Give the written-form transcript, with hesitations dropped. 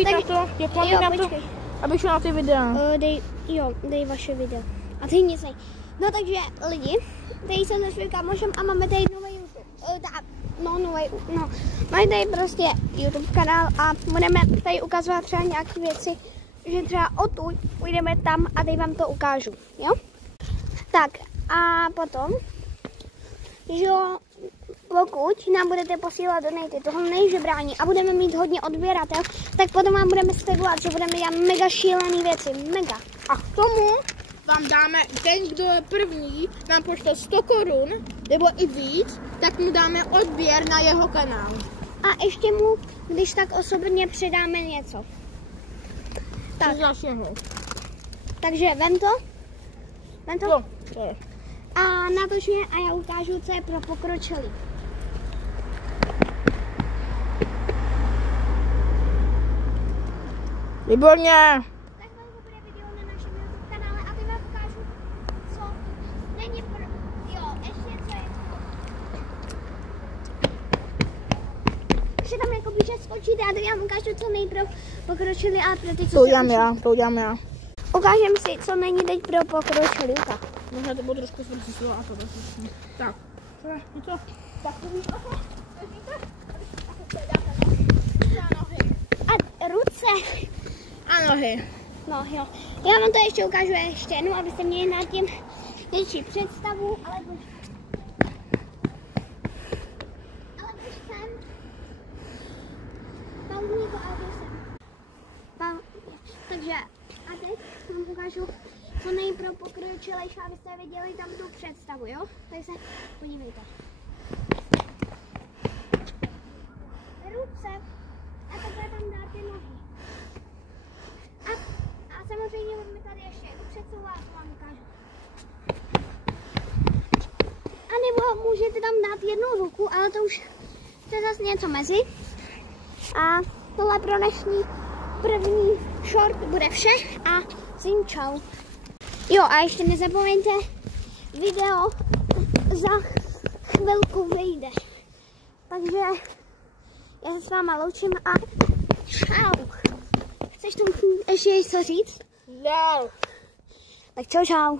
víc na to, jak mám na to, abych šel na ty videa. Dej vaše video. A ty nic nej. No takže lidi, tady jsem se svým kamošem a máme tady nový YouTube. Máme tady prostě YouTube kanál a budeme tady ukazovat třeba nějaké věci, že třeba odtud půjdeme tam a tady vám to ukážu, jo? Tak a potom, že jo, pokud nám budete posílat donaty, toho nejžebrání a budeme mít hodně odběratel, tak potom vám budeme slibovat, že budeme dělat mega šílený věci, mega. A k tomu vám dáme, ten, kdo je první, nám pošle 100 korun, nebo i víc, tak mu dáme odběr na jeho kanál. A ještě mu, když tak osobně předáme něco. Tak. Takže vem to. A natoč mě a já ukážu, co je pro pokročilý. Výborně. Takhle bude video na našem YouTube kanále a teď vám ukážu, co není pro... Jo, ještě co je. Ještě tam jako že skočíte a teď vám ukážu, co není pro pokročilý a pro ty, co to udělám já. Ukážem si, co není teď pro pokročilý. Tak. Možná to bylo trošku zvrcilo a to tak. Co? Tak to víš, a ruce. A nohy. No jo. Já vám to ještě ukážu ještě jednou, abyste měli nad tím větší představu, ale buď sem. Pauzní to auto sem. Takže a teď vám ukážu, co nej pro pokročilejší, abyste viděli tam tu představu, jo? Takže se podívejte. Ruce a takhle tam dáte nohy. A samozřejmě budeme tady ještě předsouvat, to vám ukážu. A nebo můžete tam dát jednu ruku, ale to už je zase něco mezi. A tohle pro dnešní první short bude vše a zim čau. Jo a ještě nezapomeňte, video za chvilku vyjde. Takže já se s váma loučím a čau. Chceš tomu ještě něco říct? No. Tak čau.